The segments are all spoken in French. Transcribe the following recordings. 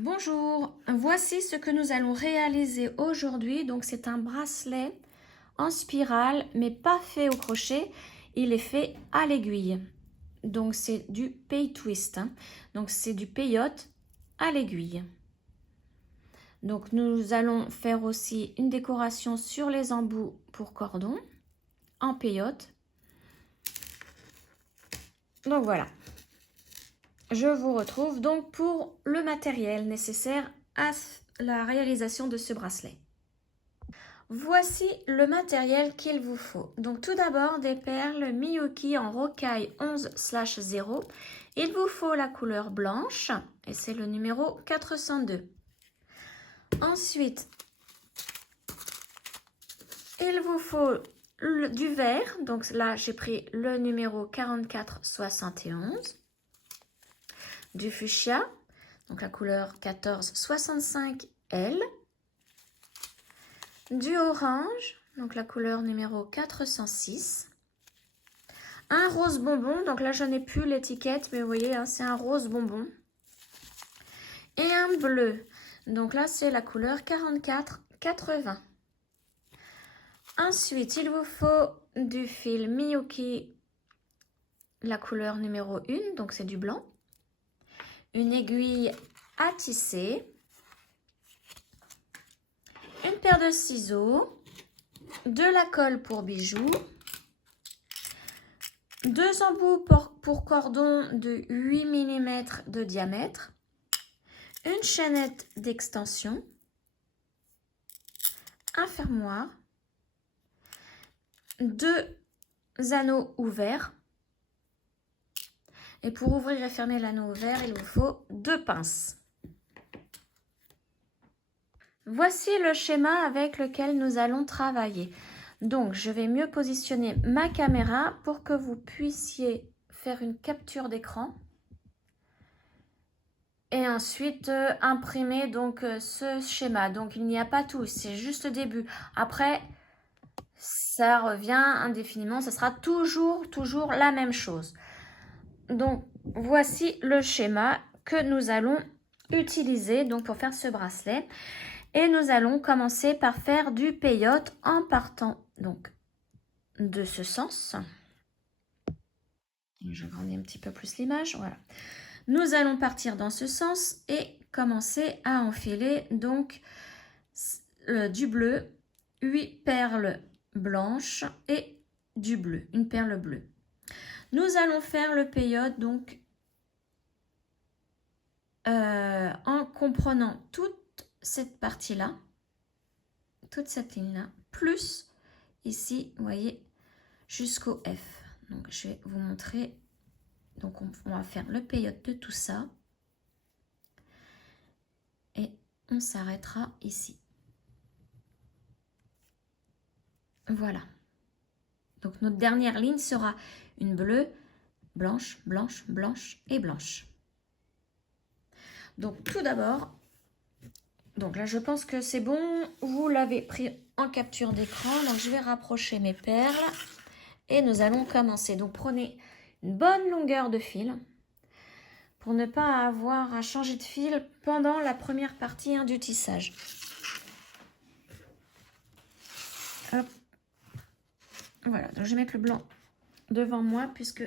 Bonjour, voici ce que nous allons réaliser aujourd'hui. Donc c'est un bracelet en spirale mais pas fait au crochet, il est fait à l'aiguille. Donc c'est du pay twist, hein. Donc c'est du peyote à l'aiguille. Donc nous allons faire aussi une décoration sur les embouts pour cordon en peyote. Donc voilà. Je vous retrouve donc pour le matériel nécessaire à la réalisation de ce bracelet. Voici le matériel qu'il vous faut. Donc tout d'abord des perles Miyuki en rocaille 11/0. Il vous faut la couleur blanche et c'est le numéro 402. Ensuite, il vous faut du vert. Donc là, j'ai pris le numéro 4471. Du fuchsia, donc la couleur 1465L. Du orange, donc la couleur numéro 406. Un rose bonbon, donc là je n'ai plus l'étiquette, mais vous voyez, hein, c'est un rose bonbon. Et un bleu, donc là c'est la couleur 4480. Ensuite, il vous faut du fil Miyuki, la couleur numéro 1, donc c'est du blanc. Une aiguille à tisser. Une paire de ciseaux. De la colle pour bijoux. 2 embouts pour cordon de 8 mm de diamètre. Une chaînette d'extension. Un fermoir. 2 anneaux ouverts. Et pour ouvrir et fermer l'anneau ouvert, il vous faut 2 pinces. Voici le schéma avec lequel nous allons travailler. Donc, je vais mieux positionner ma caméra pour que vous puissiez faire une capture d'écran. Et ensuite, imprimer donc ce schéma. Donc, il n'y a pas tout, c'est juste le début. Après, ça revient indéfiniment, ce sera toujours la même chose. Donc, voici le schéma que nous allons utiliser donc, pour faire ce bracelet. Et nous allons commencer par faire du peyote en partant donc de ce sens. Je grandis un petit peu plus l'image, voilà. Nous allons partir dans ce sens et commencer à enfiler donc du bleu, 8 perles blanches et du bleu, une perle bleue. Nous allons faire le peyote donc en comprenant toute cette partie-là, toute cette ligne-là, plus ici, vous voyez, jusqu'au F. Donc, je vais vous montrer. Donc, on va faire le peyote de tout ça. Et on s'arrêtera ici. Voilà. Donc, notre dernière ligne sera une bleue, blanche, blanche, blanche et blanche. Donc, tout d'abord, donc là, je pense que c'est bon. Vous l'avez pris en capture d'écran. Donc, je vais rapprocher mes perles. Et nous allons commencer. Donc, prenez une bonne longueur de fil pour ne pas avoir à changer de fil pendant la première partie du tissage. Hop. Voilà, donc je vais mettre le blanc devant moi puisque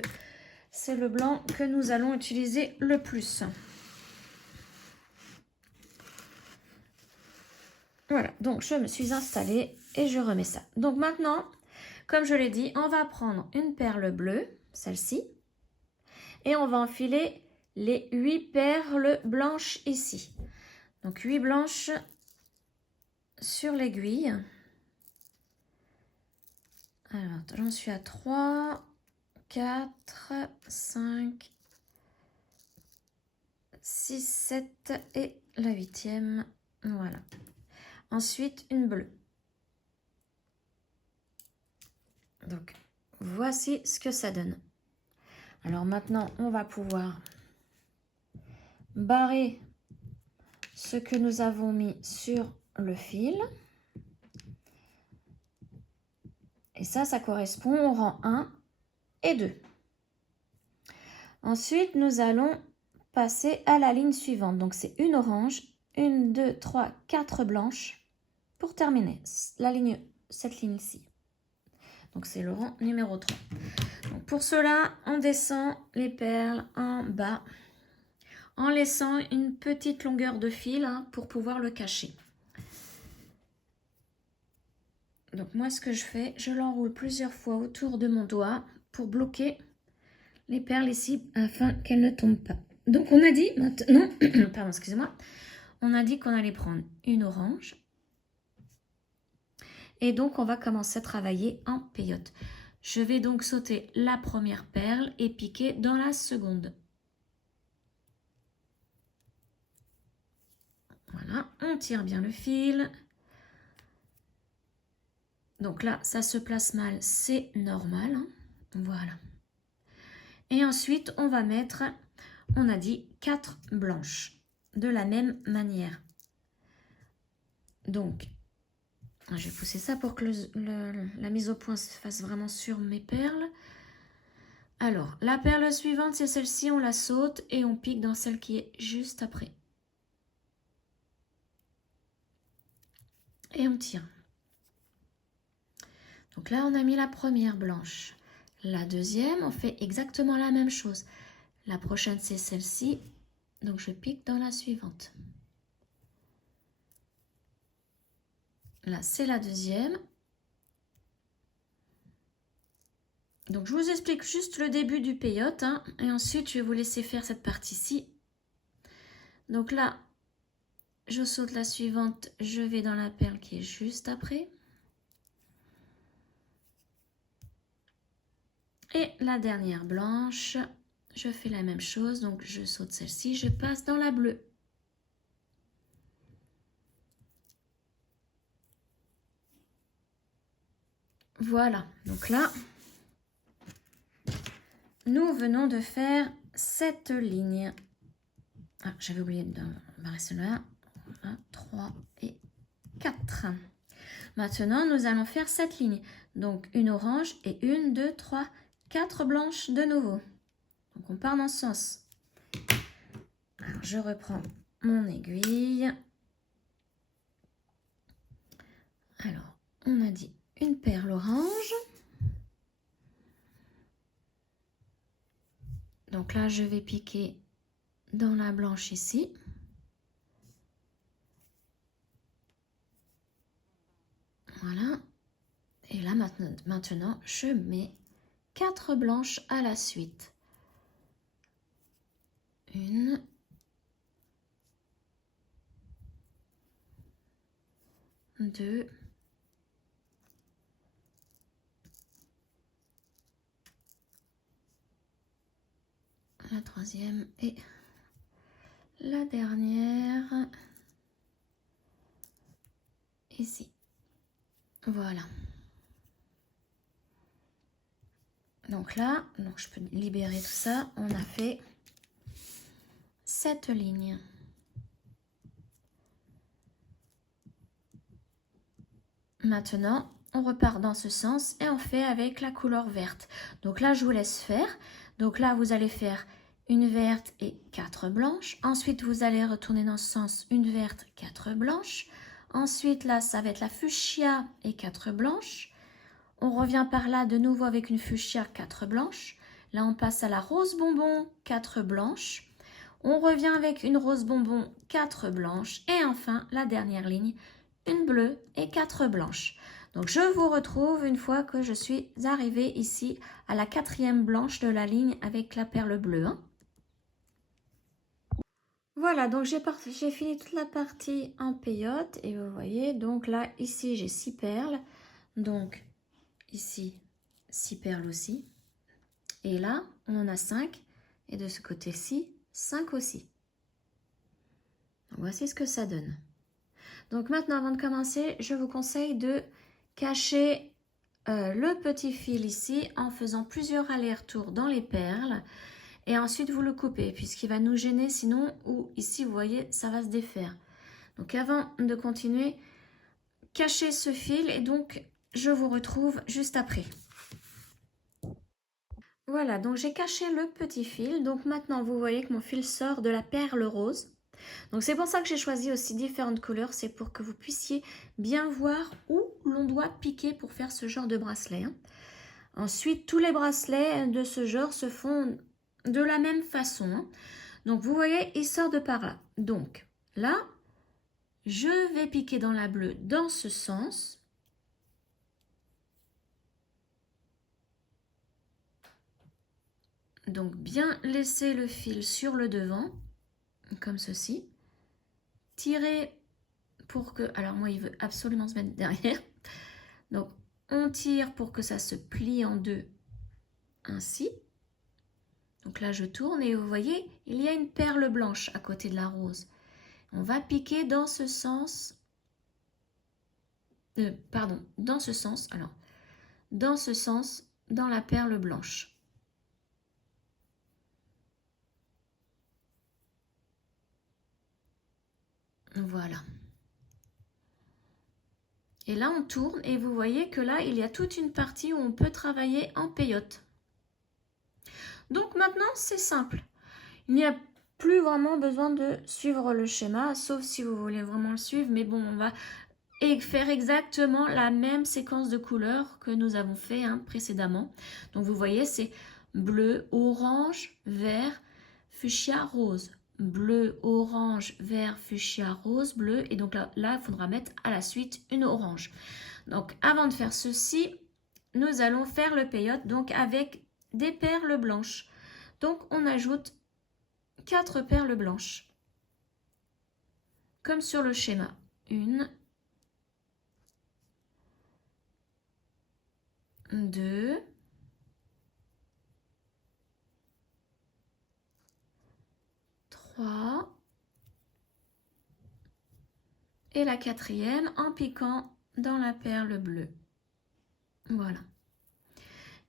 c'est le blanc que nous allons utiliser le plus. Voilà, donc je me suis installée et je remets ça. Donc maintenant, comme je l'ai dit, on va prendre une perle bleue, celle-ci, et on va enfiler les 8 perles blanches ici. Donc 8 blanches sur l'aiguille. Alors, j'en suis à 3, 4, 5, 6, 7 et la 8e. Voilà. Ensuite, une bleue. Donc, voici ce que ça donne. Alors maintenant, on va pouvoir barrer ce que nous avons mis sur le fil. Et ça correspond au rang 1 et 2. Ensuite, nous allons passer à la ligne suivante. Donc c'est une orange, 1, 2, 3, 4 blanches pour terminer cette ligne-ci. Donc c'est le rang numéro 3. Donc pour cela, on descend les perles en bas en laissant une petite longueur de fil pour pouvoir le cacher. Donc moi ce que je fais, je l'enroule plusieurs fois autour de mon doigt pour bloquer les perles ici afin qu'elles ne tombent pas. Donc on a dit maintenant, pardon, excusez-moi, on a dit qu'on allait prendre une orange. Et donc on va commencer à travailler en peyote. Je vais donc sauter la première perle et piquer dans la seconde. Voilà, on tire bien le fil. Donc là, ça se place mal, c'est normal. Voilà. Et ensuite, on va mettre, on a dit 4 blanches, de la même manière. Donc, je vais pousser ça pour que la mise au point se fasse vraiment sur mes perles. Alors, la perle suivante, c'est celle-ci, on la saute et on pique dans celle qui est juste après. Et on tire. Donc là, on a mis la première blanche. La deuxième, on fait exactement la même chose. La prochaine, c'est celle-ci. Donc, je pique dans la suivante. Là, c'est la deuxième. Donc, je vous explique juste le début du peyote. Et ensuite, je vais vous laisser faire cette partie-ci. Donc là, je saute la suivante. Je vais dans la perle qui est juste après. Et la dernière blanche, je fais la même chose. Donc, je saute celle-ci. Je passe dans la bleue. Voilà. Donc là, nous venons de faire cette ligne. Ah, j'avais oublié de barrer cela. 1, 3 et 4. Maintenant, nous allons faire cette ligne. Donc, une orange et 1, 2, 3, 4 blanches de nouveau. Donc, on part dans ce sens. Alors, je reprends mon aiguille. Alors, on a dit une perle orange. Donc là, je vais piquer dans la blanche ici. Voilà. Et là, maintenant, je mets 4 blanches à la suite. 1, 2, la troisième et la dernière ici. Voilà. Donc là, je peux libérer tout ça. On a fait cette ligne. Maintenant, on repart dans ce sens et on fait avec la couleur verte. Donc là, je vous laisse faire. Donc là, vous allez faire une verte et 4 blanches. Ensuite, vous allez retourner dans ce sens, une verte, 4 blanches. Ensuite, là, ça va être la fuchsia et 4 blanches. On revient par là de nouveau avec une fuchsia, 4 blanches. Là, on passe à la rose bonbon, 4 blanches. On revient avec une rose bonbon, 4 blanches. Et enfin, la dernière ligne, une bleue et 4 blanches. Donc, je vous retrouve une fois que je suis arrivée ici à la 4e blanche de la ligne avec la perle bleue. Voilà, donc j'ai fini toute la partie en peyote et vous voyez, donc là, ici, j'ai 6 perles. Donc, ici, 6 perles aussi. Et là, on en a 5. Et de ce côté-ci, 5 aussi. Donc, voici ce que ça donne. Donc maintenant, avant de commencer, je vous conseille de cacher le petit fil ici en faisant plusieurs allers-retours dans les perles. Et ensuite, vous le coupez puisqu'il va nous gêner sinon, ou ici, vous voyez, ça va se défaire. Donc avant de continuer, cachez ce fil et donc, je vous retrouve juste après. Voilà, donc j'ai caché le petit fil. Donc maintenant, vous voyez que mon fil sort de la perle rose. Donc c'est pour ça que j'ai choisi aussi différentes couleurs. C'est pour que vous puissiez bien voir où l'on doit piquer pour faire ce genre de bracelet, hein. Ensuite, tous les bracelets de ce genre se font de la même façon, hein. Donc vous voyez, il sort de par là. Donc là, je vais piquer dans la bleue dans ce sens. Donc bien laisser le fil sur le devant, comme ceci. Tirer pour que... Alors moi, il veut absolument se mettre derrière. Donc on tire pour que ça se plie en deux, ainsi. Donc là, je tourne et vous voyez, il y a une perle blanche à côté de la rose. On va piquer dans ce sens. Pardon, dans ce sens. Alors, dans ce sens, dans la perle blanche. Voilà. Et là, on tourne et vous voyez que là, il y a toute une partie où on peut travailler en peyote. Donc maintenant, c'est simple. Il n'y a plus vraiment besoin de suivre le schéma, sauf si vous voulez vraiment le suivre. Mais bon, on va faire exactement la même séquence de couleurs que nous avons fait précédemment. Donc vous voyez, c'est bleu, orange, vert, fuchsia, rose. Bleu, orange, vert, fuchsia, rose, bleu. Et donc là, il faudra mettre à la suite une orange. Donc avant de faire ceci, nous allons faire le peyote donc avec des perles blanches. Donc on ajoute 4 perles blanches. Comme sur le schéma. 1, 2, 3 et la 4e en piquant dans la perle bleue. Voilà.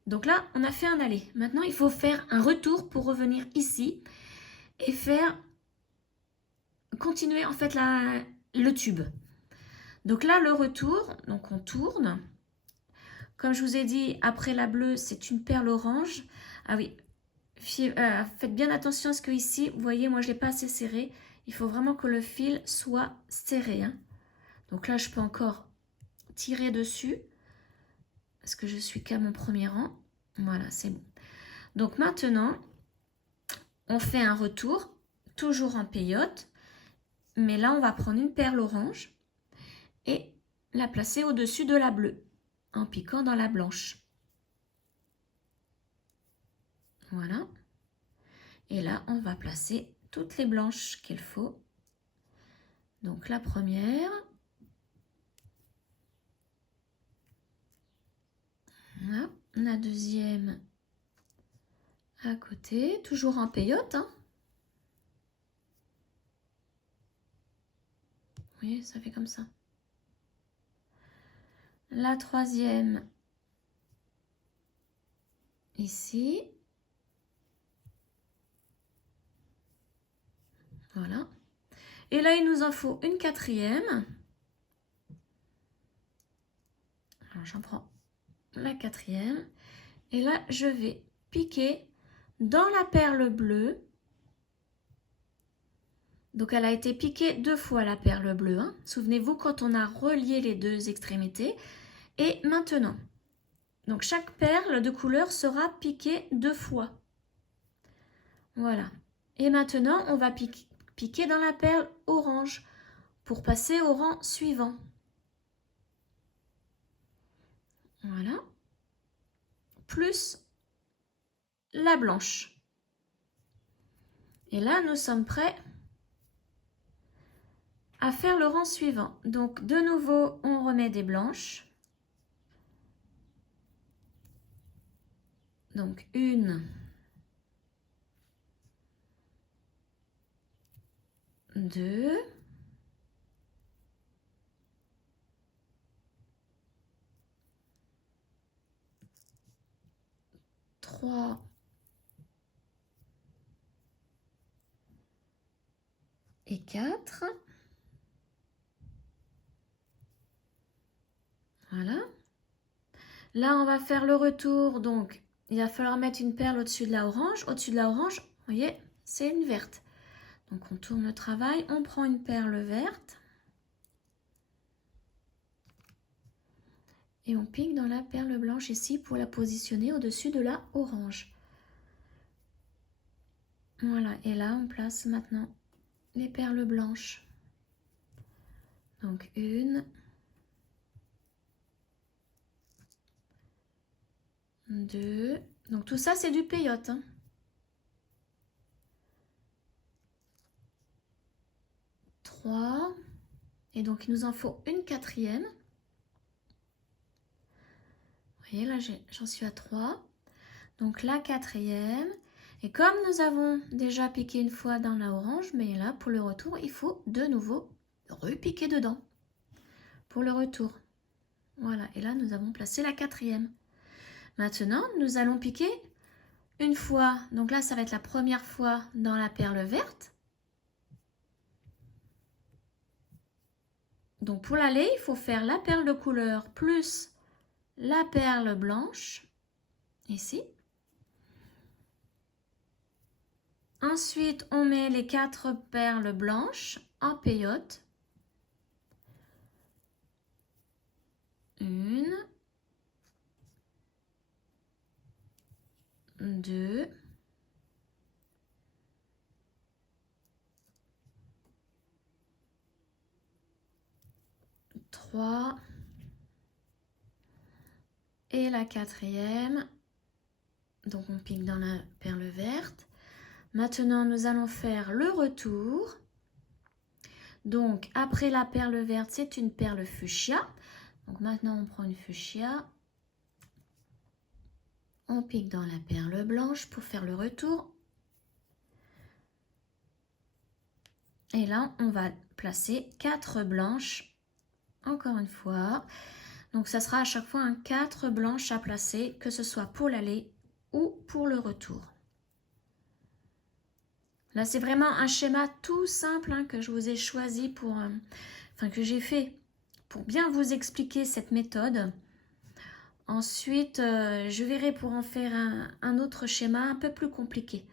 Donc là, on a fait un aller. Maintenant, il faut faire un retour pour revenir ici et faire continuer en fait le tube. Donc là, le retour, donc on tourne. Comme je vous ai dit, après la bleue, c'est une perle orange. Ah oui, faites bien attention à ce que ici, vous voyez, moi je ne l'ai pas assez serré. Il faut vraiment que le fil soit serré, hein. Donc là, je peux encore tirer dessus parce que je suis qu'à mon premier rang. Voilà, c'est bon. Donc maintenant, on fait un retour, toujours en peyote. Mais là, on va prendre une perle orange et la placer au-dessus de la bleue en piquant dans la blanche. Voilà. Et là, on va placer toutes les blanches qu'il faut. Donc la première. Voilà. La deuxième à côté, toujours en peyote, hein. Oui, ça fait comme ça. La troisième ici. Voilà. Et là, il nous en faut une 4e. Alors, j'en prends la 4e. Et là, je vais piquer dans la perle bleue. Donc, elle a été piquée 2 fois, la perle bleue, hein. Souvenez-vous, quand on a relié les 2 extrémités. Et maintenant, donc chaque perle de couleur sera piquée 2 fois. Voilà. Et maintenant, on va piquer dans la perle orange pour passer au rang suivant. Voilà. Plus la blanche. Et là, nous sommes prêts à faire le rang suivant. Donc, de nouveau, on remet des blanches. Donc, 1, 2, 3 et 4. Voilà. Là, on va faire le retour donc il va falloir mettre une perle au-dessus de la orange. Au-dessus de la orange, vous voyez, c'est une verte. Donc on tourne le travail, on prend une perle verte. Et on pique dans la perle blanche ici pour la positionner au-dessus de la orange. Voilà, et là on place maintenant les perles blanches. Donc une, deux, donc tout ça c'est du peyote. Hein. Trois, et donc il nous en faut une quatrième. Vous voyez là j'en suis à 3. Donc la quatrième. Et comme nous avons déjà piqué une fois dans la orange, mais là pour le retour, il faut de nouveau repiquer dedans. Pour le retour. Voilà, et là nous avons placé la quatrième. Maintenant, nous allons piquer une fois. Donc là, ça va être la première fois dans la perle verte. Donc pour l'aller, il faut faire la perle de couleur plus la perle blanche. Ici. Ensuite, on met les 4 perles blanches en peyote. Une, deux, trois, et la quatrième. Donc on pique dans la perle verte. Maintenant, nous allons faire le retour. Donc, après la perle verte, c'est une perle fuchsia. Donc maintenant, on prend une fuchsia. On pique dans la perle blanche pour faire le retour. Et là, on va placer 4 blanches. Encore une fois. Donc, ça sera à chaque fois un 4 blanches à placer, que ce soit pour l'aller ou pour le retour. Là, c'est vraiment un schéma tout simple hein, que je vous ai choisi pour, que j'ai fait pour bien vous expliquer cette méthode. Ensuite, je verrai pour en faire un autre schéma un peu plus compliqué.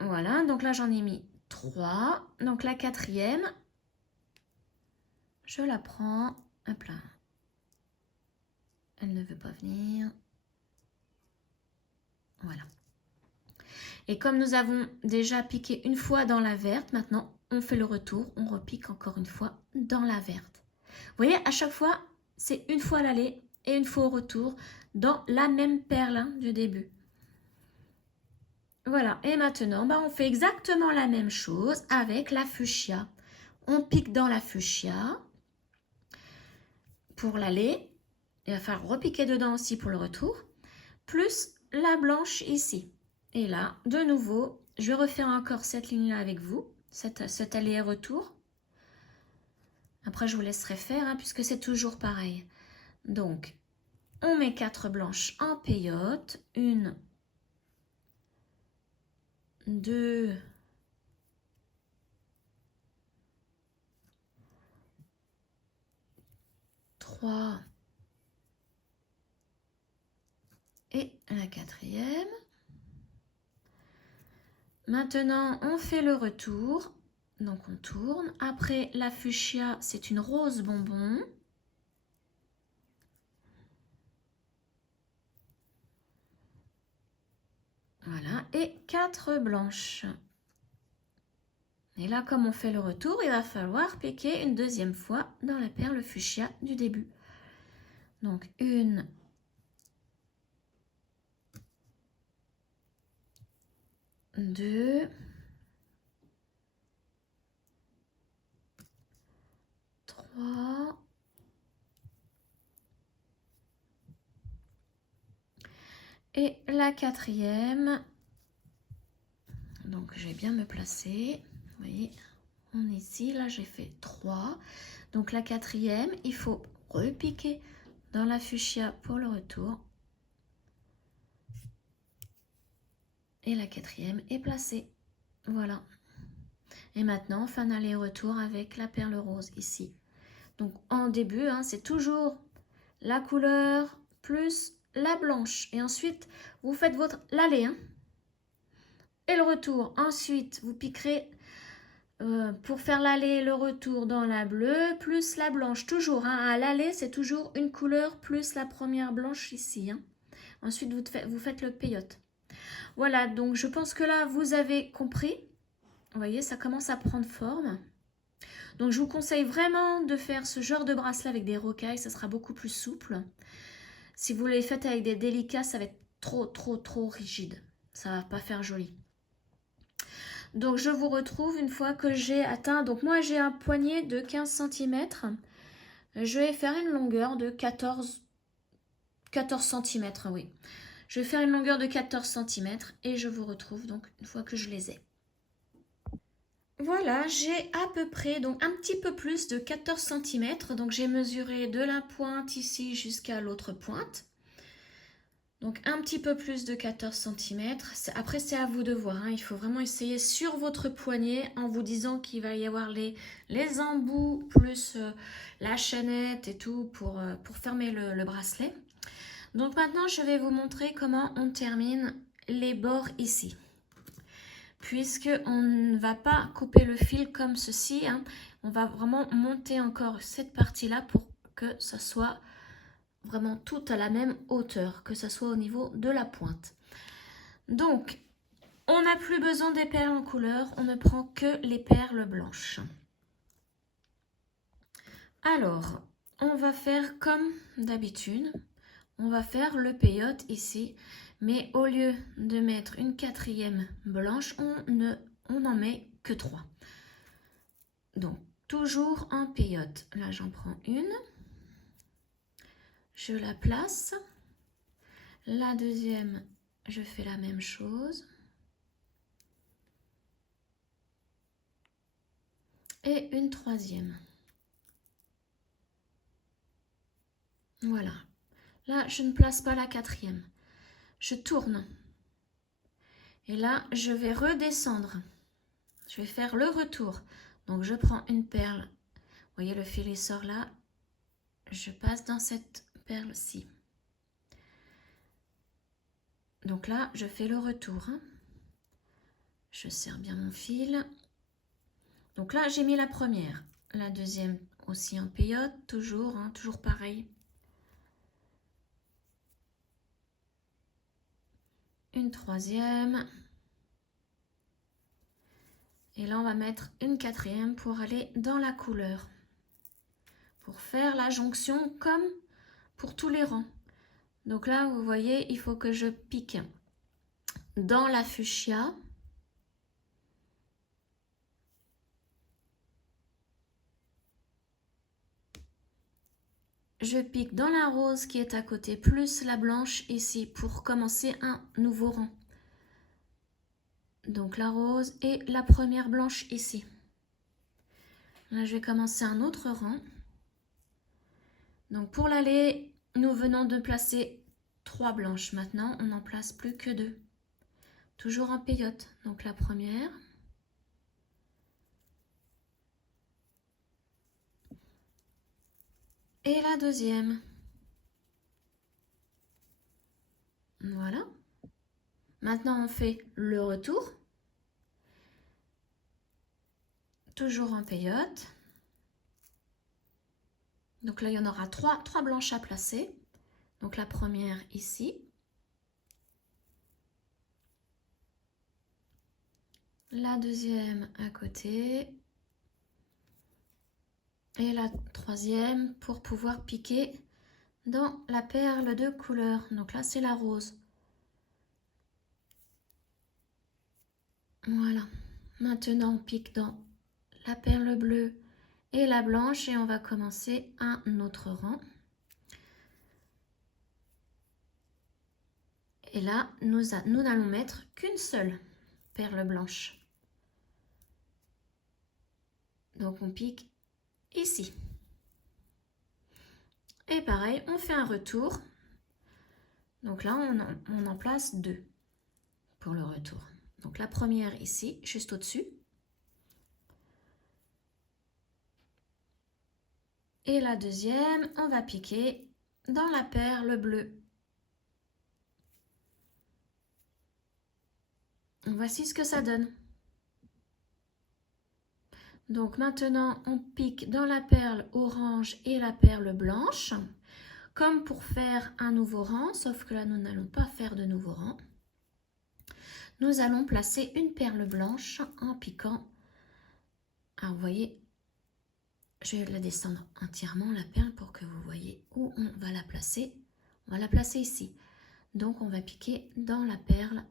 Voilà, donc là, j'en ai mis 3. Donc la quatrième, je la prends. Hop là. Elle ne veut pas venir. Voilà. Et comme nous avons déjà piqué une fois dans la verte, maintenant on fait le retour, on repique encore une fois dans la verte. Vous voyez, à chaque fois, c'est une fois à l'aller et une fois au retour dans la même perle hein, du début. Voilà, et maintenant, on fait exactement la même chose avec la fuchsia. On pique dans la fuchsia pour l'aller. Il va falloir repiquer dedans aussi pour le retour. Plus la blanche ici. Et là, de nouveau, je vais refaire encore cette ligne-là avec vous, cet aller-retour. Après, je vous laisserai faire, hein, puisque c'est toujours pareil. Donc, on met 4 blanches en peyote. 1, 2, 3 et la quatrième. Maintenant, on fait le retour. Donc, on tourne. Après, la fuchsia, c'est une rose bonbon. Voilà. Et 4 blanches. Et là, comme on fait le retour, il va falloir piquer une deuxième fois dans la perle fuchsia du début. Donc, 1, 2, 3, et la quatrième. Donc, je vais bien me placer. Vous voyez, on est ici. Là, j'ai fait 3. Donc, la quatrième, il faut repiquer dans la fuchsia pour le retour. Et la quatrième est placée. Voilà. Et maintenant, on fait un aller-retour avec la perle rose ici. Donc, en début, hein, c'est toujours la couleur plus la blanche. Et ensuite, vous faites votre l'aller, hein, et le retour. Ensuite, vous piquerez pour faire l'aller et le retour dans la bleue, plus la blanche. Toujours, hein, à l'aller, c'est toujours une couleur plus la première blanche ici. Hein. Ensuite, vous faites le peyote. Voilà, donc je pense que là, vous avez compris. Vous voyez, ça commence à prendre forme. Donc, je vous conseille vraiment de faire ce genre de bracelet avec des rocailles. Ça sera beaucoup plus souple. Si vous les faites avec des délicats, ça va être trop rigide. Ça va pas faire joli. Donc, je vous retrouve une fois que j'ai atteint. Donc, moi, j'ai un poignet de 15 cm. Je vais faire une longueur de 14 cm, oui. Je vais faire une longueur de 14 cm et je vous retrouve donc une fois que je les ai. Voilà, j'ai à peu près, donc un petit peu plus de 14 cm. Donc j'ai mesuré de la pointe ici jusqu'à l'autre pointe. Donc un petit peu plus de 14 cm. Après c'est à vous de voir, hein. Il faut vraiment essayer sur votre poignet en vous disant qu'il va y avoir les embouts plus la chaînette et tout pour fermer le bracelet. Donc maintenant je vais vous montrer comment on termine les bords ici. Puisque on ne va pas couper le fil comme ceci, hein. On va vraiment monter encore cette partie-là pour que ça soit vraiment tout à la même hauteur, que ça soit au niveau de la pointe. Donc, on n'a plus besoin des perles en couleur, on ne prend que les perles blanches. Alors, on va faire comme d'habitude, on va faire le peyote ici, mais au lieu de mettre une quatrième blanche, on n'en met que 3. Donc, toujours en peyote. Là, j'en prends une. Je la place. La deuxième, je fais la même chose. Et une troisième. Voilà. Là, je ne place pas la quatrième. Je tourne. Et là, je vais redescendre. Je vais faire le retour. Donc, je prends une perle. Vous voyez, le fil sort là. Je passe dans cette perle-ci. Donc là, je fais le retour. Je serre bien mon fil. Donc là, j'ai mis la première. La deuxième aussi en peyote, toujours, hein, toujours pareil. Une troisième. Et là, on va mettre une quatrième pour aller dans la couleur. Pour faire la jonction comme pour tous les rangs. Donc là, vous voyez, il faut que je pique dans la fuchsia. Je pique dans la rose qui est à côté, plus la blanche ici pour commencer un nouveau rang. Donc la rose et la première blanche ici. Là, je vais commencer un autre rang. Donc pour l'aller, nous venons de placer 3 blanches. Maintenant, on n'en place plus que 2. Toujours en peyote. Donc la première. Et la deuxième. Voilà. Maintenant, on fait le retour. Toujours en peyote. Donc là, il y en aura 3 blanches à placer. Donc la première ici. La deuxième à côté. Et la troisième pour pouvoir piquer dans la perle de couleur. Donc là, c'est la rose. Voilà. Maintenant, on pique dans la perle bleue et la blanche et on va commencer un autre rang. Et là, nous n'allons mettre qu'une seule perle blanche. Donc, on pique ici. Et pareil, on fait un retour. Donc là, on en place 2 pour le retour. Donc la première ici, juste au-dessus. Et la deuxième, on va piquer dans la perle bleue. Voici ce que ça donne. Donc maintenant, on pique dans la perle orange et la perle blanche, comme pour faire un nouveau rang, sauf que là, nous n'allons pas faire de nouveau rang. Nous allons placer une perle blanche en piquant. Alors, vous voyez, je vais la descendre entièrement, la perle, pour que vous voyez où on va la placer. On va la placer ici. Donc, on va piquer dans la perle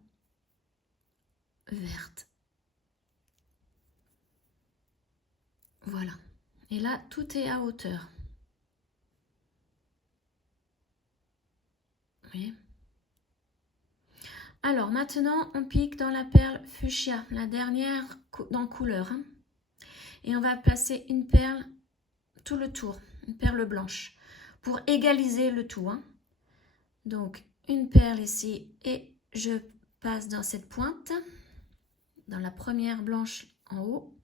verte. Voilà. Et là, tout est à hauteur. Vous voyez ? Alors, maintenant, on pique dans la perle fuchsia, la dernière dans couleur. Hein. Et on va placer une perle tout le tour, une perle blanche, pour égaliser le tout. Hein. Donc, une perle ici et je passe dans cette pointe, dans la première blanche en haut.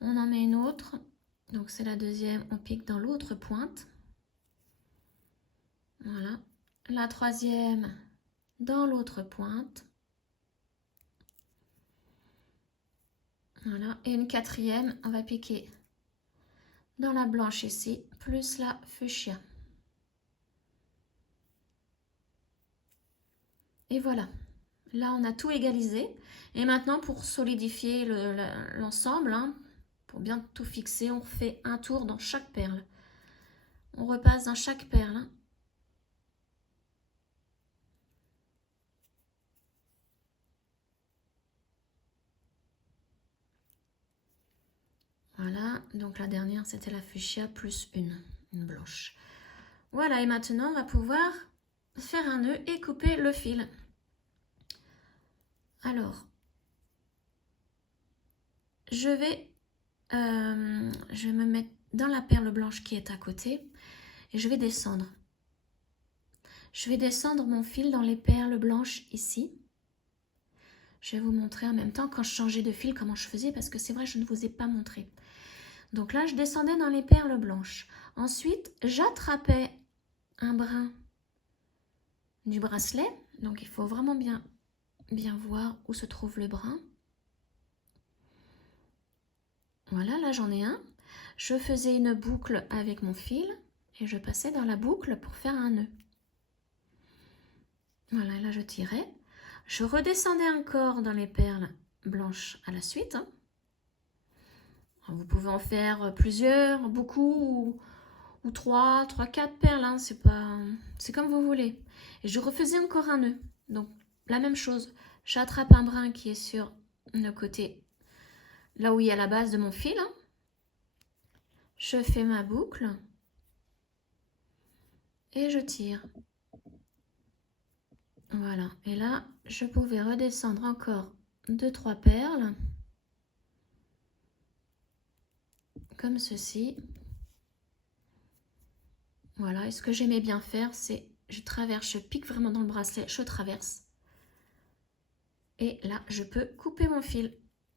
On en met une autre, donc c'est la deuxième, on pique dans l'autre pointe. Voilà. La troisième dans l'autre pointe. Voilà. Et une quatrième, on va piquer dans la blanche ici, plus la fuchsia. Et voilà. Là, on a tout égalisé. Et maintenant, pour solidifier l'ensemble, hein, pour bien tout fixer, on fait un tour dans chaque perle. On repasse dans chaque perle. Hein. Voilà, donc la dernière, c'était la fuchsia plus une blanche. Voilà, et maintenant, on va pouvoir faire un nœud et couper le fil. Alors, je vais me mettre dans la perle blanche qui est à côté et je vais descendre. Je vais descendre mon fil dans les perles blanches ici. Je vais vous montrer en même temps quand je changeais de fil comment je faisais parce que c'est vrai, je ne vous ai pas montré. Donc là, je descendais dans les perles blanches. Ensuite, j'attrapais un brin du bracelet. Donc, il faut vraiment bien voir où se trouve le brin. Voilà, là, j'en ai un. Je faisais une boucle avec mon fil et je passais dans la boucle pour faire un nœud. Voilà, là, je tirais. Je redescendais encore dans les perles blanches à la suite. Hein. Vous pouvez en faire plusieurs, beaucoup, ou 3, 4 perles. Hein. C'est comme vous voulez. Et je refaisais encore un nœud. Donc, la même chose. J'attrape un brin qui est sur le côté, là où il y a la base de mon fil. Hein. Je fais ma boucle. Et je tire. Voilà. Et là, je pouvais redescendre encore 2-3 perles. Comme ceci. Voilà, et ce que j'aimais bien faire, c'est je traverse, je pique vraiment dans le bracelet, je traverse. Et là, je peux couper mon fil.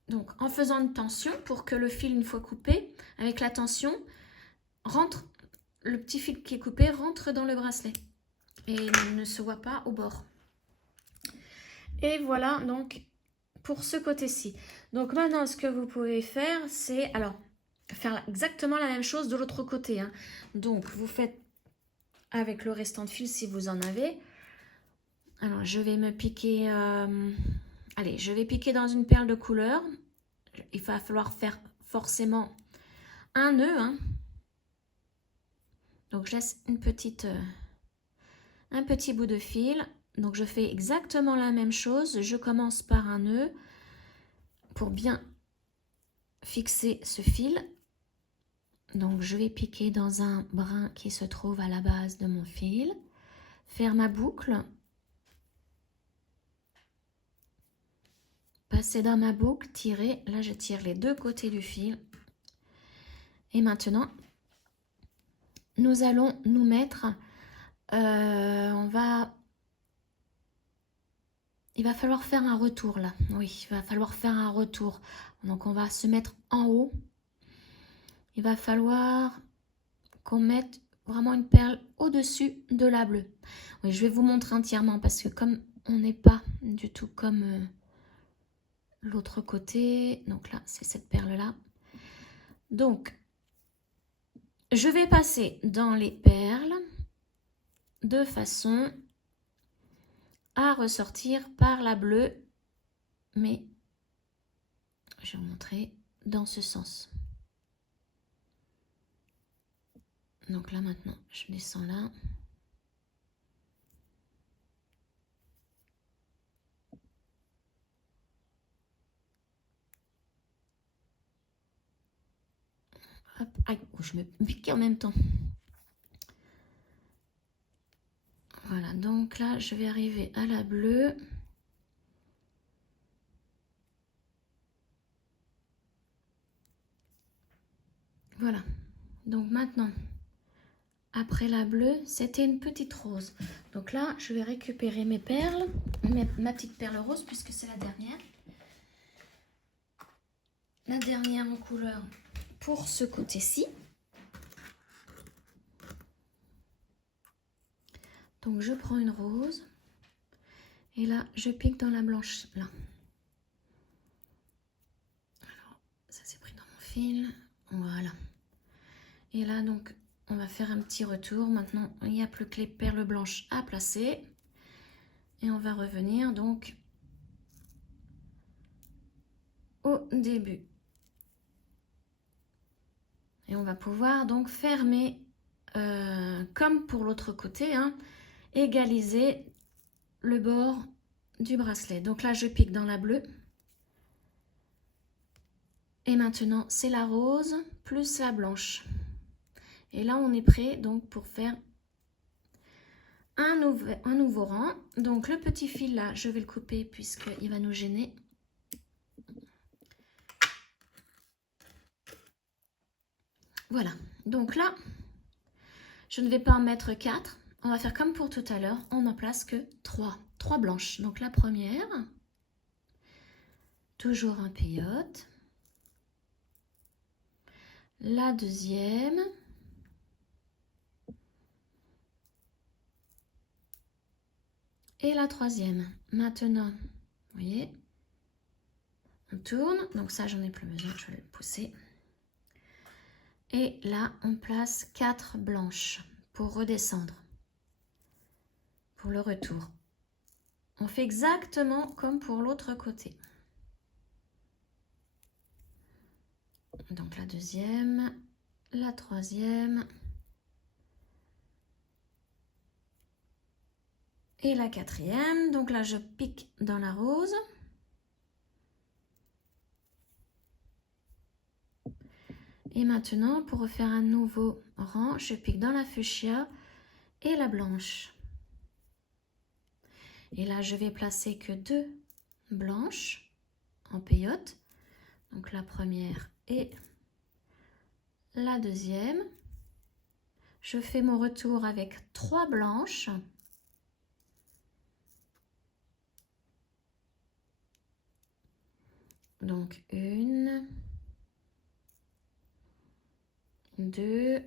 Donc, en faisant une tension pour que le fil, une fois coupé, avec la tension, le petit fil qui est coupé rentre dans le bracelet et ne se voit pas au bord. Et voilà donc pour ce côté-ci. Donc maintenant, ce que vous pouvez faire, c'est faire exactement la même chose de l'autre côté. Hein. Donc, vous faites avec le restant de fil si vous en avez. Alors, je vais me piquer... allez, je vais piquer dans une perle de couleur. Il va falloir faire forcément un nœud. Hein. Donc, je laisse un petit bout de fil. Donc, je fais exactement la même chose. Je commence par un nœud pour bien fixer ce fil. Donc, je vais piquer dans un brin qui se trouve à la base de mon fil. Faire ma boucle. Passer dans ma boucle, tirer. Là, je tire les deux côtés du fil. Et maintenant, nous allons nous mettre... il va falloir faire un retour là. Oui, il va falloir faire un retour. Donc, on va se mettre en haut. Il va falloir qu'on mette vraiment une perle au-dessus de la bleue. Oui, je vais vous montrer entièrement parce que comme on n'est pas du tout comme l'autre côté. Donc là, c'est cette perle-là. Donc, je vais passer dans les perles de façon à ressortir par la bleue, mais je vais vous montrer dans ce sens. Donc là maintenant, je descends là. Hop, aïe, je me pique en même temps. Voilà, donc là, je vais arriver à la bleue. Voilà, donc maintenant, après la bleue, c'était une petite rose. Donc là, je vais récupérer mes perles, ma petite perle rose, puisque c'est la dernière. La dernière en couleur pour ce côté-ci. Donc je prends une rose. Et là, je pique dans la blanche, là. Alors, ça s'est pris dans mon fil. Voilà. Et là, donc, on va faire un petit retour. Maintenant, il n'y a plus que les perles blanches à placer. Et on va revenir, donc, au début. Et on va pouvoir, donc, fermer, comme pour l'autre côté, hein, égaliser le bord du bracelet. Donc là, je pique dans la bleue. Et maintenant, c'est la rose plus la blanche. Et là, on est prêt donc pour faire un nouveau rang. Donc le petit fil là, je vais le couper puisqu'il va nous gêner. Voilà. Donc là, je ne vais pas en mettre 4. On va faire comme pour tout à l'heure. On n'en place que 3. 3 blanches. Donc la première, toujours un peyote. La deuxième. Et la troisième. Maintenant, vous voyez, on tourne. Donc ça, j'en ai plus besoin, je vais le pousser. Et là, on place 4 blanches pour redescendre. Pour le retour. On fait exactement comme pour l'autre côté. Donc la deuxième, la troisième et la quatrième. Donc là, je pique dans la rose. Et maintenant, pour refaire un nouveau rang, je pique dans la fuchsia et la blanche. Et là, je vais placer que 2 blanches en peyote. Donc la première et la deuxième. Je fais mon retour avec 3 blanches. Donc 1, 2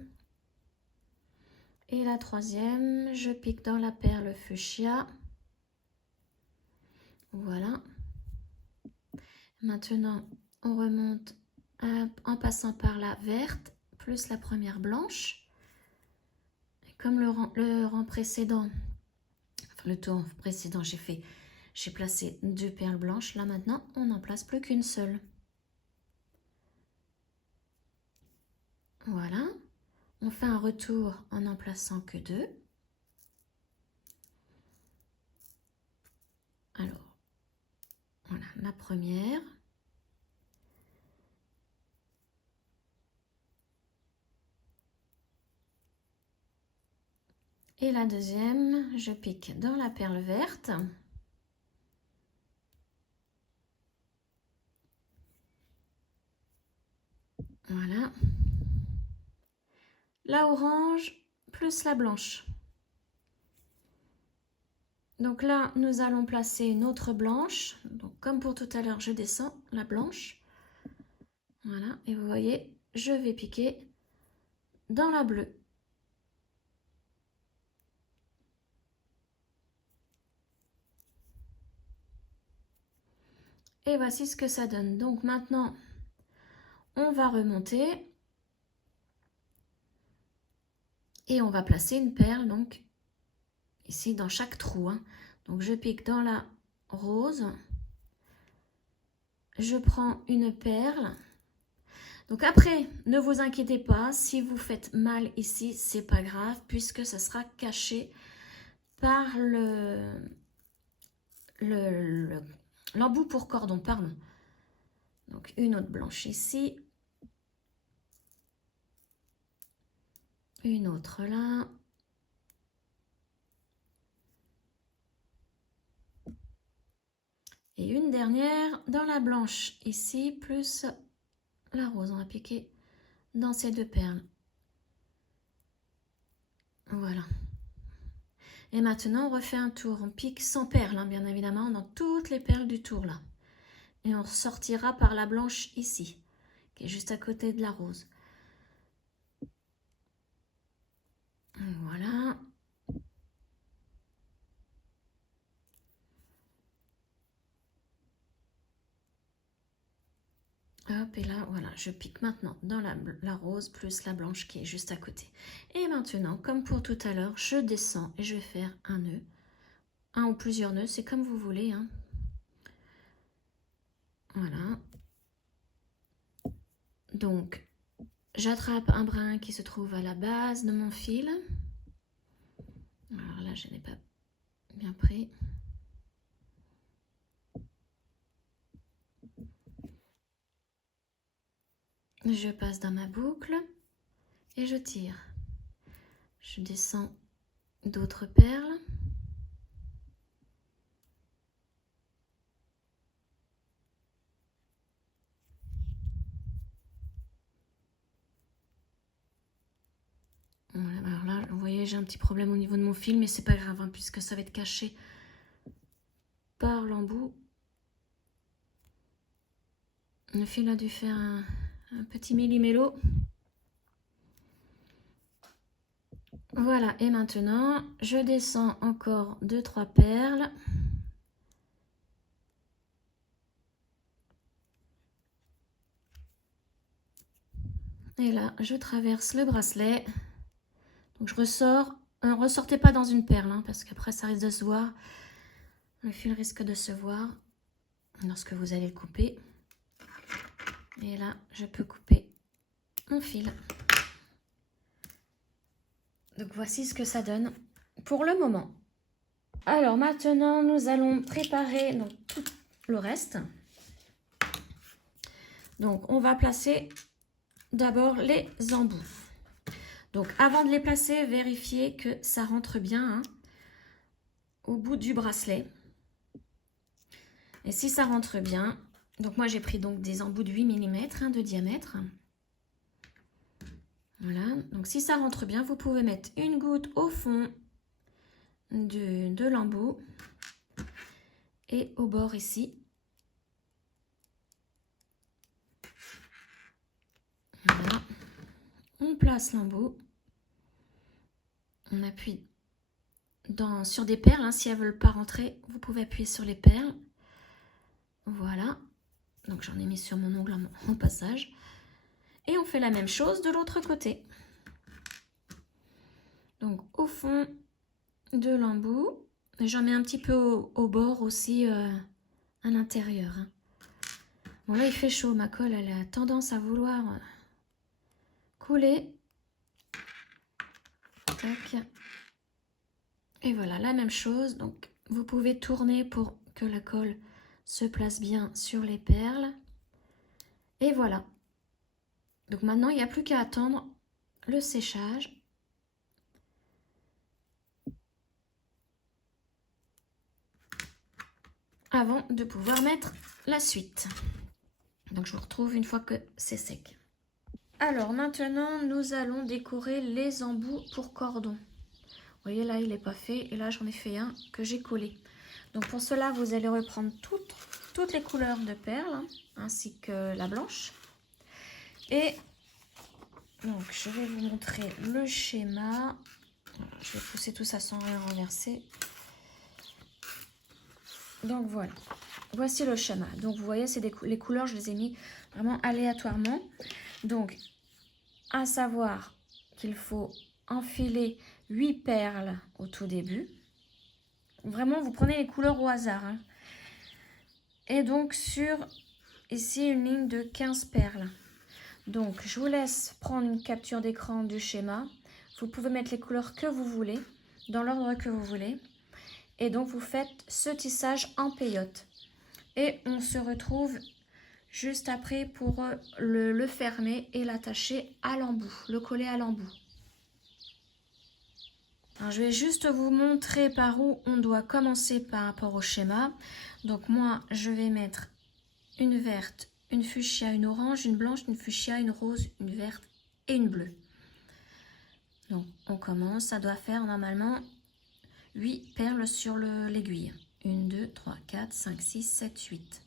et la troisième, je pique dans la perle fuchsia. Voilà. Maintenant, on remonte en passant par la verte plus la première blanche. Et comme le rang précédent, enfin le tour précédent, j'ai placé 2 perles blanches. Là maintenant, on n'en place plus qu'une seule. Voilà. On fait un retour en n'en plaçant que 2. Alors, voilà la première. Et la deuxième, je pique dans la perle verte. Voilà. La orange plus la blanche. Donc là, nous allons placer une autre blanche. Donc comme pour tout à l'heure, je descends la blanche. Voilà, et vous voyez, je vais piquer dans la bleue. Et voici ce que ça donne. Donc maintenant, on va remonter. Et on va placer une perle, donc, ici dans chaque trou. Hein. Donc je pique dans la rose. Je prends une perle. Donc après, ne vous inquiétez pas, si vous faites mal ici, c'est pas grave, puisque ça sera caché par l'embout pour cordon, pardon. Donc une autre blanche ici. Une autre là. Et une dernière dans la blanche ici, plus la rose. On va piquer dans ces deux perles. Voilà. Et maintenant, on refait un tour. On pique sans perles, hein, bien évidemment, dans toutes les perles du tour là. Et on sortira par la blanche ici, qui est juste à côté de la rose. Voilà. Hop, et là, voilà, je pique maintenant dans la rose plus la blanche qui est juste à côté. Et maintenant, comme pour tout à l'heure, je descends et je vais faire un nœud. Un ou plusieurs nœuds, c'est comme vous voulez. Hein. Voilà. Donc, j'attrape un brin qui se trouve à la base de mon fil. Alors là, je n'ai pas bien pris. Je passe dans ma boucle et je tire. Je descends d'autres perles. Voilà, alors là, vous voyez, j'ai un petit problème au niveau de mon fil, mais c'est pas grave, hein, puisque ça va être caché par l'embout. Le fil a dû faire un petit millimélo. Voilà, et maintenant, je descends encore 2-3 perles. Et là, je traverse le bracelet. Donc, je ressors. Ne ressortez pas dans une perle, hein, parce qu'après, ça risque de se voir. Le fil risque de se voir lorsque vous allez le couper. Et là, je peux couper mon fil. Donc, voici ce que ça donne pour le moment. Alors, maintenant, nous allons préparer donc, tout le reste. Donc, on va placer d'abord les embouts. Donc, avant de les placer, vérifiez que ça rentre bien hein, au bout du bracelet. Et si ça rentre bien, donc moi j'ai pris donc des embouts de 8 mm hein, de diamètre. Voilà, donc si ça rentre bien, vous pouvez mettre une goutte au fond de l'embout et au bord ici. Voilà, on place l'embout, on appuie sur des perles, hein. Si elles ne veulent pas rentrer, vous pouvez appuyer sur les perles. Voilà, donc j'en ai mis sur mon ongle en passage. Et on fait la même chose de l'autre côté. Donc au fond de l'embout, et j'en mets un petit peu au bord aussi à l'intérieur. Hein. Bon là il fait chaud, ma colle elle a tendance à vouloir couler. Tac. Et voilà, la même chose. Donc vous pouvez tourner pour que la colle se place bien sur les perles. Et voilà. Donc maintenant, il n'y a plus qu'à attendre le séchage. Avant de pouvoir mettre la suite. Donc je vous retrouve une fois que c'est sec. Alors maintenant, nous allons décorer les embouts pour cordon. Vous voyez là, il n'est pas fait. Et là, j'en ai fait un que j'ai collé. Donc pour cela, vous allez reprendre toutes les couleurs de perles, hein, ainsi que la blanche. Et donc, je vais vous montrer le schéma. Voilà, je vais pousser tout ça sans rien renverser. Donc voilà. voici le schéma. Donc, vous voyez, c'est les couleurs, je les ai mis vraiment aléatoirement. Donc, à savoir qu'il faut enfiler 8 perles au tout début. Vraiment, vous prenez les couleurs au hasard. Hein. Et donc, sur ici, une ligne de 15 perles. Donc, je vous laisse prendre une capture d'écran du schéma. Vous pouvez mettre les couleurs que vous voulez, dans l'ordre que vous voulez. Et donc, vous faites ce tissage en peyote. Et on se retrouve juste après pour le fermer et l'attacher à l'embout, le coller à l'embout. Alors, je vais juste vous montrer par où on doit commencer par rapport au schéma. Donc, moi, je vais mettre une verte, une fuchsia, une orange, une blanche, une fuchsia, une rose, une verte et une bleue. Donc, on commence. Ça doit faire normalement 8 perles sur l'aiguille. 1, 2, 3, 4, 5, 6, 7, 8.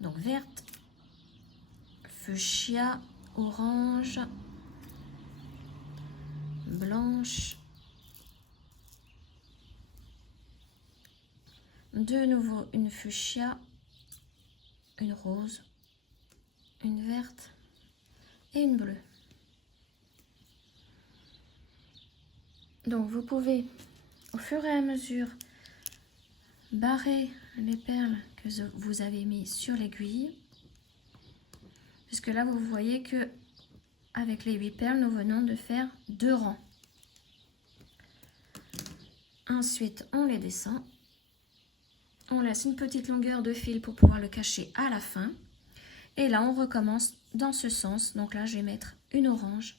Donc, verte, fuchsia, orange, blanche, de nouveau une fuchsia, une rose, une verte et une bleue. Donc vous pouvez au fur et à mesure barrer les perles que vous avez mis sur l'aiguille, puisque là vous voyez que avec les 8 perles nous venons de faire 2 rangs. Ensuite on les descend, on laisse une petite longueur de fil pour pouvoir le cacher à la fin, et là on recommence dans ce sens. Donc là je vais mettre une orange.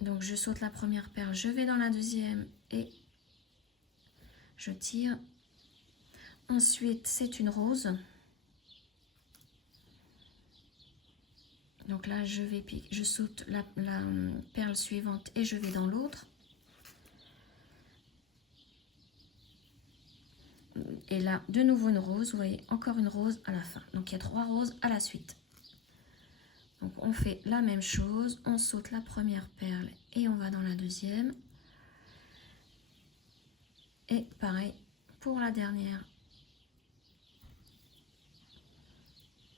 Donc je saute la première perle, je vais dans la deuxième et je tire. Ensuite c'est une rose. Donc là je saute la perle suivante et je vais dans l'autre. Et là de nouveau une rose, vous voyez encore une rose à la fin. Donc il y a 3 roses à la suite. Donc on fait la même chose, on saute la première perle et on va dans la deuxième. Et pareil pour la dernière.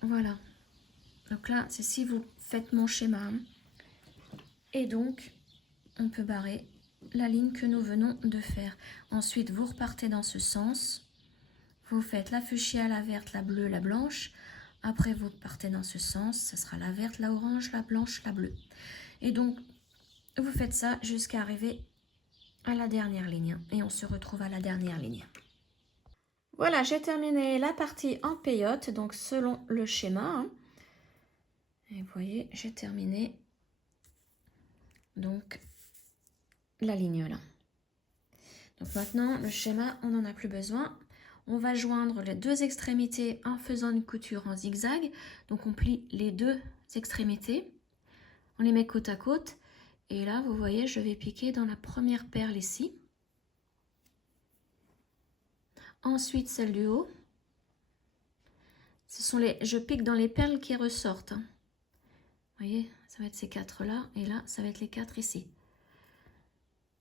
Voilà. Donc là, c'est si vous faites mon schéma. Et donc, on peut barrer la ligne que nous venons de faire. Ensuite, vous repartez dans ce sens. Vous faites la fuchsia, la verte, la bleue, la blanche. Après, vous partez dans ce sens. Ce sera la verte, la orange, la blanche, la bleue. Et donc, vous faites ça jusqu'à arriver à la dernière ligne. Et on se retrouve à la dernière ligne. Voilà, j'ai terminé la partie en peyote, donc selon le schéma. Et vous voyez, j'ai terminé donc la ligne là. Donc maintenant, le schéma, on n'en a plus besoin. On va joindre les deux extrémités en faisant une couture en zigzag. Donc on plie les deux extrémités. On les met côte à côte. Et là, vous voyez, je vais piquer dans la première perle ici. Ensuite, celle du haut. Je pique dans les perles qui ressortent. Vous voyez, ça va être ces 4 là. Et là, ça va être les 4 ici.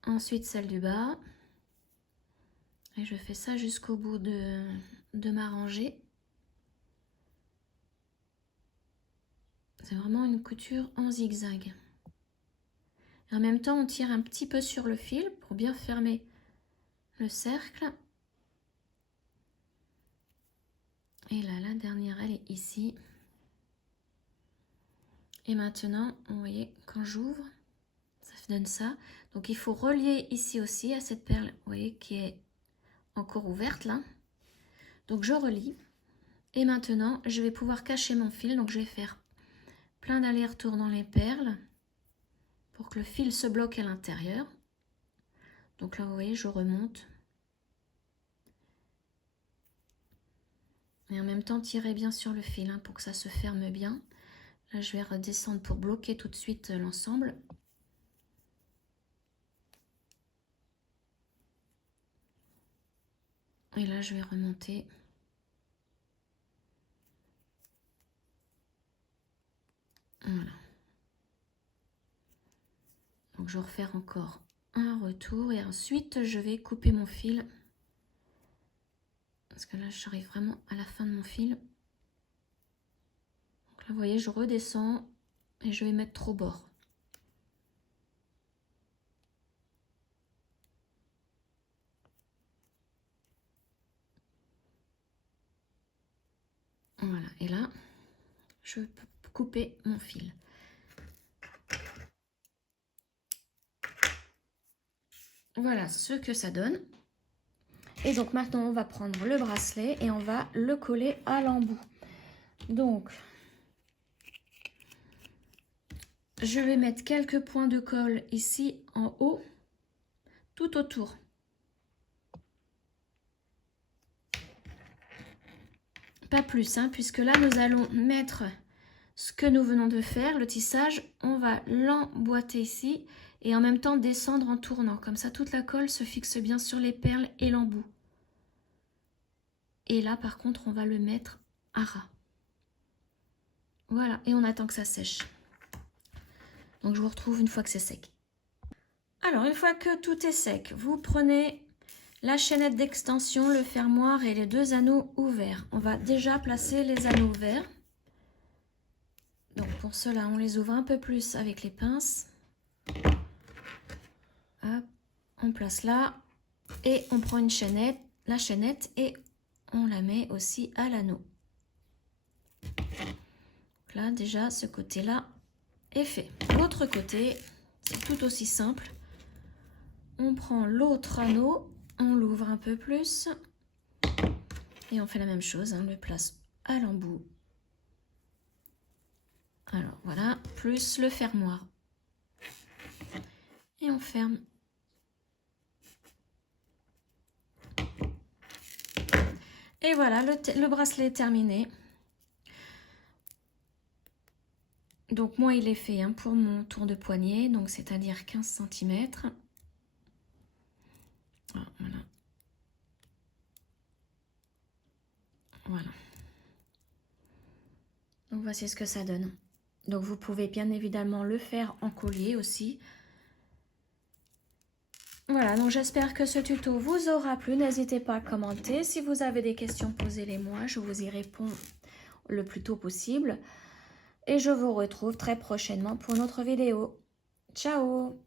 Ensuite, celle du bas. Et je fais ça jusqu'au bout de ma rangée. C'est vraiment une couture en zigzag. Et en même temps, on tire un petit peu sur le fil pour bien fermer le cercle. Et là, la dernière, elle est ici. Et maintenant, vous voyez, quand j'ouvre, ça donne ça. Donc, il faut relier ici aussi à cette perle, vous voyez, qui est encore ouverte là. Donc, je relie. Et maintenant, je vais pouvoir cacher mon fil. Donc, je vais faire plein d'allers-retours dans les perles pour que le fil se bloque à l'intérieur. Donc là, vous voyez, je remonte. Et en même temps, tirez bien sur le fil hein, pour que ça se ferme bien. Là, je vais redescendre pour bloquer tout de suite l'ensemble. Et là, je vais remonter. Voilà. Donc, je vais refaire encore un retour. Et ensuite, je vais couper mon fil Parce que là, j'arrive vraiment à la fin de mon fil. Donc là, vous voyez, je redescends et je vais mettre au bord. Voilà, et là, je peux couper mon fil. Voilà ce que ça donne. Et donc maintenant, on va prendre le bracelet et on va le coller à l'embout. Donc, je vais mettre quelques points de colle ici en haut, tout autour. Pas plus, hein, puisque là, nous allons mettre ce que nous venons de faire, le tissage. On va l'emboîter ici et en même temps descendre en tournant. Comme ça, toute la colle se fixe bien sur les perles et l'embout. Et là, par contre, on va le mettre à ras. Voilà, et on attend que ça sèche. Donc, je vous retrouve une fois que c'est sec. Alors, une fois que tout est sec, vous prenez la chaînette d'extension, le fermoir et les 2 anneaux ouverts. On va déjà placer les anneaux ouverts. Donc, pour cela, on les ouvre un peu plus avec les pinces. Hop, on place là et on prend une chaînette, la chaînette, et on la met aussi à l'anneau. Là, déjà, ce côté-là est fait. L'autre côté, c'est tout aussi simple. On prend l'autre anneau, on l'ouvre un peu plus et on fait la même chose, on le place à l'embout. Alors voilà, plus le fermoir. Et on ferme. Et voilà, le bracelet est terminé. Donc moi, il est fait hein, pour mon tour de poignet, donc c'est-à-dire 15 cm. Voilà. Voilà. Donc voici ce que ça donne. Donc vous pouvez bien évidemment le faire en collier aussi. Voilà, donc j'espère que ce tuto vous aura plu. N'hésitez pas à commenter. Si vous avez des questions, posez-les-moi. Je vous y réponds le plus tôt possible. Et je vous retrouve très prochainement pour une autre vidéo. Ciao!